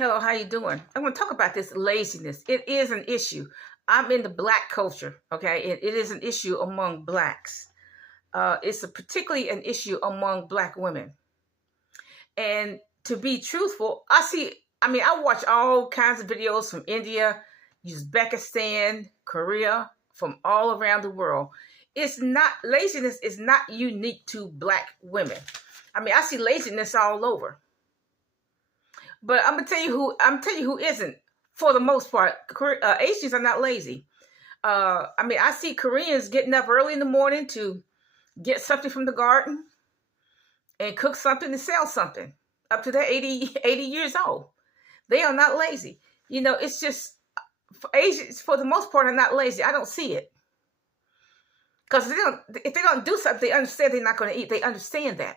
Hello, how you doing? I want to talk about this laziness. It is an issue. I'm in the black culture, okay? It is an issue among blacks. Particularly an issue among black women. And to be truthful, I watch all kinds of videos from India, Uzbekistan, Korea, from all around the world. Laziness is not unique to black women. I see laziness all over. But I'm telling you who isn't. For the most part, Asians are not lazy. I see Koreans getting up early in the morning to get something from the garden and cook something and sell something up to their 80 years old. They are not lazy. It's just Asians, for the most part, are not lazy. I don't see it. Because if they don't do something, they understand they're not going to eat. They understand that.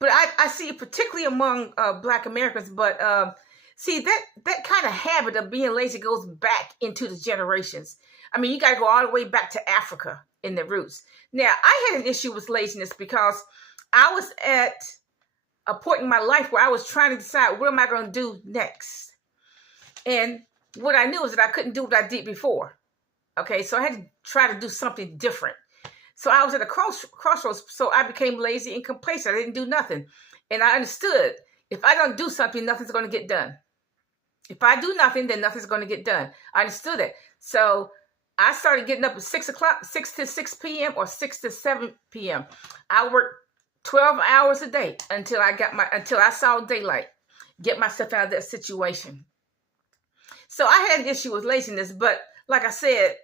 But I see it particularly among Black Americans. But see, that kind of habit of being lazy goes back into the generations. You got to go all the way back to Africa in the roots. Now, I had an issue with laziness because I was at a point in my life where I was trying to decide what am I going to do next. And what I knew is that I couldn't do what I did before. Okay, so I had to try to do something different. So I was at a crossroads, so I became lazy and complacent. I didn't do nothing. And I understood, if I don't do something, nothing's going to get done. If I do nothing, then nothing's going to get done. I understood it. So I started getting up at 6 o'clock, 6 to 6 p.m. or 6 to 7 p.m. I worked 12 hours a day until I saw daylight, get myself out of that situation. So I had an issue with laziness, but like I said,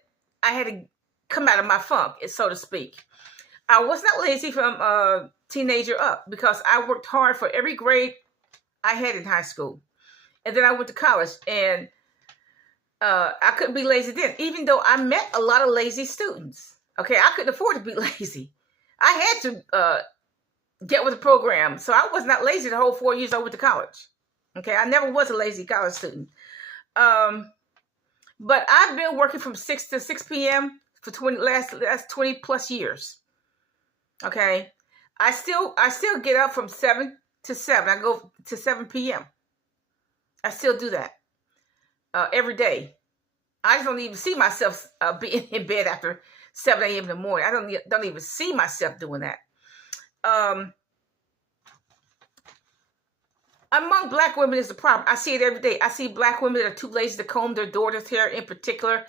I had to come out of my funk, so to speak. I was not lazy from a teenager up because I worked hard for every grade I had in high school. And then I went to college, and I couldn't be lazy then, even though I met a lot of lazy students. Okay, I couldn't afford to be lazy. I had to get with the program. So I was not lazy the whole 4 years I went to college. Okay, I never was a lazy college student. But I've been working from 6 to 6 p.m. for last 20 plus years. Okay. I still get up from 7 to 7. I go to 7 p.m. I still do that every day. I just don't even see myself being in bed after 7 a.m. in the morning. I don't even see myself doing that. Among black women is the problem. I see it every day. I see black women that are too lazy to comb their daughter's hair in particular.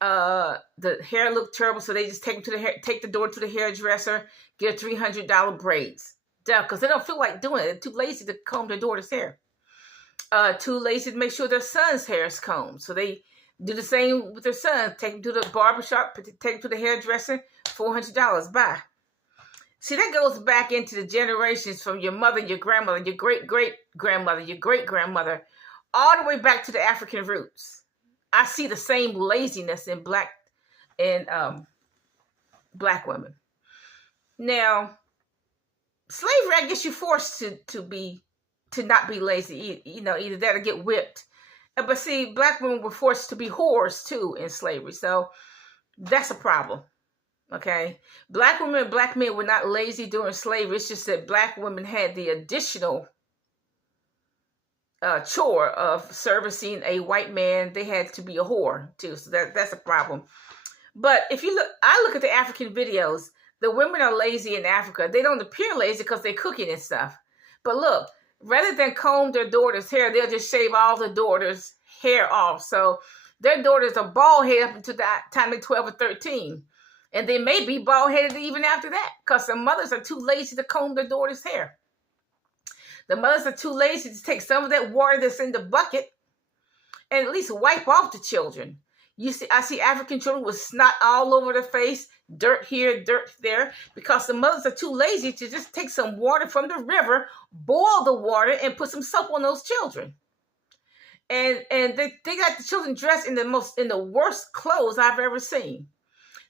The hair looked terrible, so they just take the daughter to the hairdresser, get $300 braids. Because they don't feel like doing it. They're too lazy to comb their daughter's hair. Too lazy to make sure their son's hair is combed. So they do the same with their son. Take him to the barbershop, take him to the hairdresser, $400. Bye. See, that goes back into the generations from your mother, your grandmother, your great-great-grandmother, your great-grandmother, all the way back to the African roots. I see the same laziness in black women. Now, slavery, I guess you're forced to not be lazy. Either that or get whipped. But see, black women were forced to be whores too in slavery. So that's a problem. Okay. Black women and black men were not lazy during slavery. It's just that black women had the additional chore of servicing a white man. They had to be a whore too. So that's a problem. But I look at the African videos. The women are lazy in Africa. They don't appear lazy because they're cooking and stuff. But look, rather than comb their daughter's hair, they'll just shave all the daughter's hair off. So their daughters are bald headed up until the time they're 12 or 13. And they may be bald headed even after that because the mothers are too lazy to comb their daughter's hair. The mothers are too lazy to take some of that water that's in the bucket and at least wipe off the children. I see African children with snot all over their face, dirt here, dirt there, because the mothers are too lazy to just take some water from the river, boil the water, and put some soap on those children. And they got the children dressed in the worst clothes I've ever seen.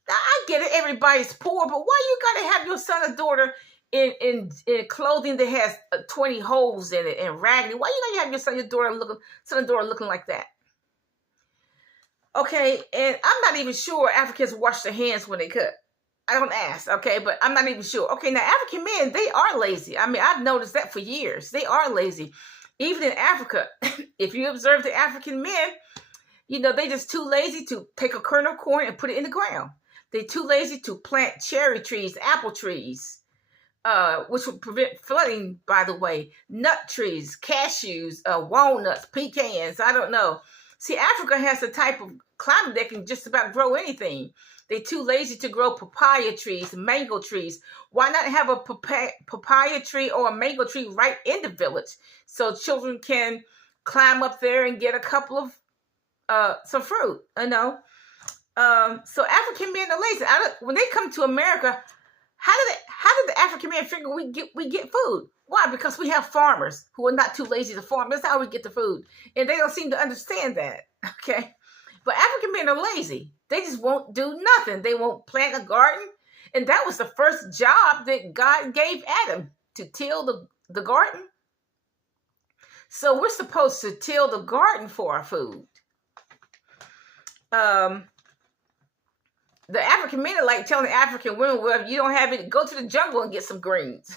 Now, I get it, everybody's poor, but why you gotta have your son or daughter in clothing that has 20 holes in it and raggedy? Why you gotta have your son or daughter looking like that? Okay, and I'm not even sure Africans wash their hands when they cook. I don't ask, okay, but I'm not even sure. Okay, now African men, they are lazy. I mean, I've noticed that for years. They are lazy. Even in Africa, if you observe the African men, they just too lazy to take a kernel of corn and put it in the ground. They're too lazy to plant cherry trees, apple trees, which would prevent flooding, by the way. Nut trees, cashews, walnuts, pecans, I don't know. See, Africa has a type of climate that can just about grow anything. They're too lazy to grow papaya trees, mango trees. Why not have a papaya tree or a mango tree right in the village so children can climb up there and get a couple of some fruit, So African men are lazy. When they come to America, how did the African men figure we get food? Why? Because we have farmers who are not too lazy to farm. That's how we get the food. And they don't seem to understand that. Okay. But African men are lazy. They just won't do nothing. They won't plant a garden. And that was the first job that God gave Adam, to till the garden. So we're supposed to till the garden for our food. The African men are like telling the African women, well, if you don't have it, go to the jungle and get some greens.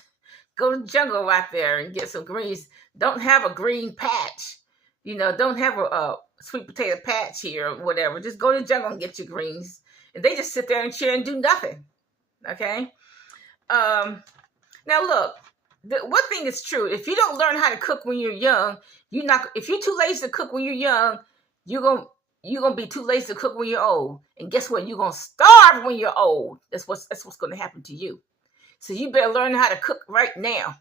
Go to the jungle out there and get some greens. Don't have a green patch. Don't have a sweet potato patch here or whatever. Just go to the jungle and get your greens. And they just sit there and cheer and do nothing. Okay? Now look, one thing is true. If you don't learn how to cook when you're young, if you're too lazy to cook when you're young, you're gonna be too lazy to cook when you're old. And guess what? You're gonna starve when you're old. That's what's gonna happen to you. So you better learn how to cook right now.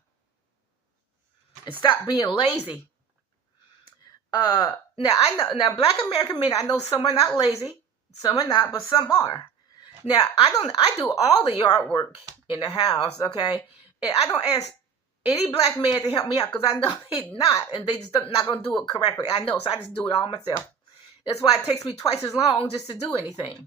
And stop being lazy. Now Black American men, I know some are not lazy, some are not, but some are. Now I do all the yard work in the house, okay? And I don't ask any Black man to help me out because I know they're not, and they just not gonna do it correctly. I know, so I just do it all myself. That's why it takes me twice as long just to do anything.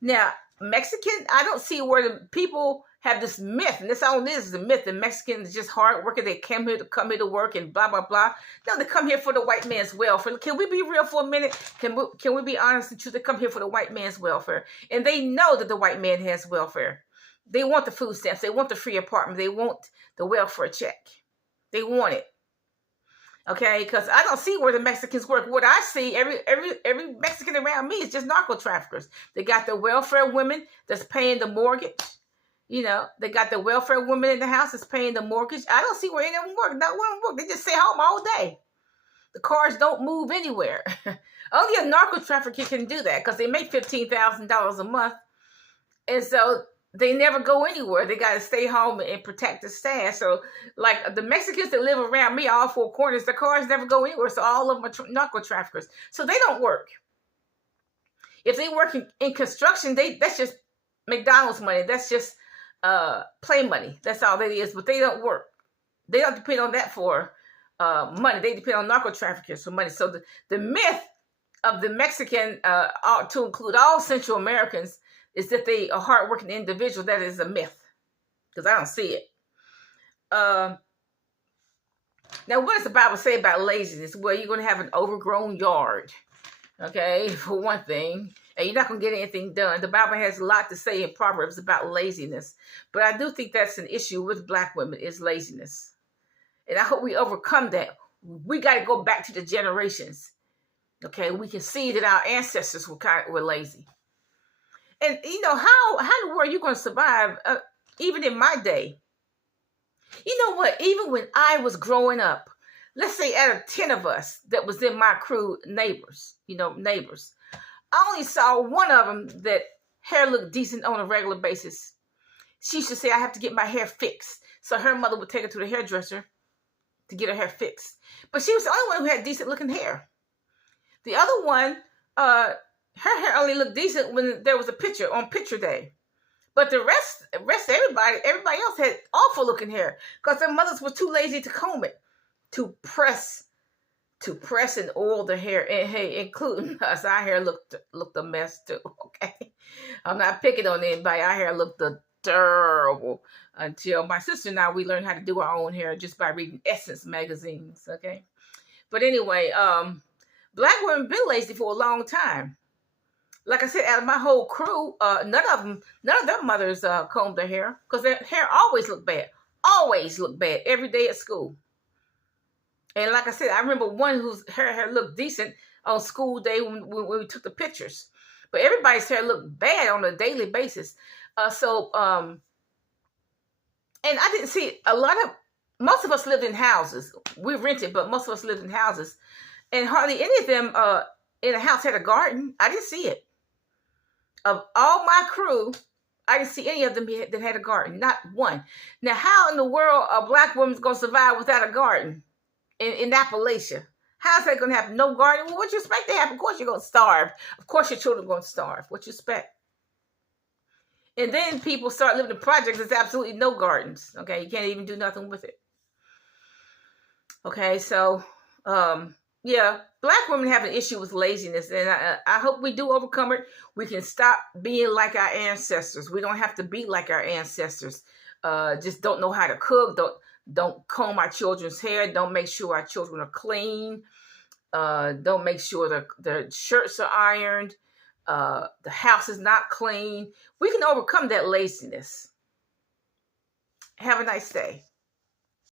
Now, Mexican, I don't see where the people have this myth, and this all it is a myth, that Mexicans are just hard workers. They come here to work and blah, blah, blah. No, they come here for the white man's welfare. Can we be real for a minute? Can we be honest and true? They come here for the white man's welfare. And they know that the white man has welfare. They want the food stamps. They want the free apartment. They want the welfare check. They want it. Okay, because I don't see where the Mexicans work. What I see, every Mexican around me is just narco traffickers. They got the welfare women that's paying the mortgage. They got the welfare women in the house that's paying the mortgage. I don't see where any of them work. Not one of them work. They just stay home all day. The cars don't move anywhere. Only a narco trafficker can do that because they make $15,000 a month. And so they never go anywhere. They got to stay home and protect the stash. So, like the Mexicans that live around me, all four corners, the cars never go anywhere. So all of them are narco traffickers. So they don't work. If they work in construction, that's just McDonald's money. That's just play money. That's all that is. But they don't work. They don't depend on that for money. They depend on narco traffickers for money. So the myth of the Mexican, to include all Central Americans, is that they are hardworking individuals. That is a myth, because I don't see it. Now, what does the Bible say about laziness? Well, you're going to have an overgrown yard, okay, for one thing, and you're not going to get anything done. The Bible has a lot to say in Proverbs about laziness, but I do think that's an issue with Black women, is laziness. And I hope we overcome that. We got to go back to the generations, okay? We can see that our ancestors were lazy. And, how in the world are you going to survive, even in my day? You know what? Even when I was growing up, let's say out of 10 of us that was in my crew, neighbors, I only saw one of them that hair looked decent on a regular basis. She used to say, I have to get my hair fixed. So her mother would take her to the hairdresser to get her hair fixed. But she was the only one who had decent looking hair. The other one, her hair only looked decent when there was a picture on picture day. But the rest of everybody else had awful looking hair because their mothers were too lazy to comb it, to press and oil the hair. And hey, including us, our hair looked a mess too. Okay, I'm not picking on anybody. Our hair looked terrible until my sister and I, we learned how to do our own hair just by reading Essence magazines. Okay, but anyway, Black women been lazy for a long time. like I said, out of my whole crew, none of their mothers combed their hair because their hair always looked bad every day at school. And like I said, I remember one whose hair looked decent on school day when we took the pictures, but everybody's hair looked bad on a daily basis. And I didn't see most of us lived in houses. We rented, but most of us lived in houses, and hardly any of them in a house had a garden. I didn't see it. Of all my crew, I didn't see any of them that had a garden. Not one. Now, how in the world a black woman's going to survive without a garden in Appalachia? How's that going to happen? No garden? Well, what you expect to happen? Of course you're going to starve. Of course your children are going to starve. What you expect? And then people start living in projects. There's absolutely no gardens. Okay, you can't even do nothing with it. Okay, so yeah, black women have an issue with laziness, and I hope we do overcome it. We can stop being like our ancestors. We don't have to be like our ancestors. Just don't know how to cook. Don't comb our children's hair. Don't make sure our children are clean. Don't make sure their shirts are ironed. The house is not clean. We can overcome that laziness. Have a nice day.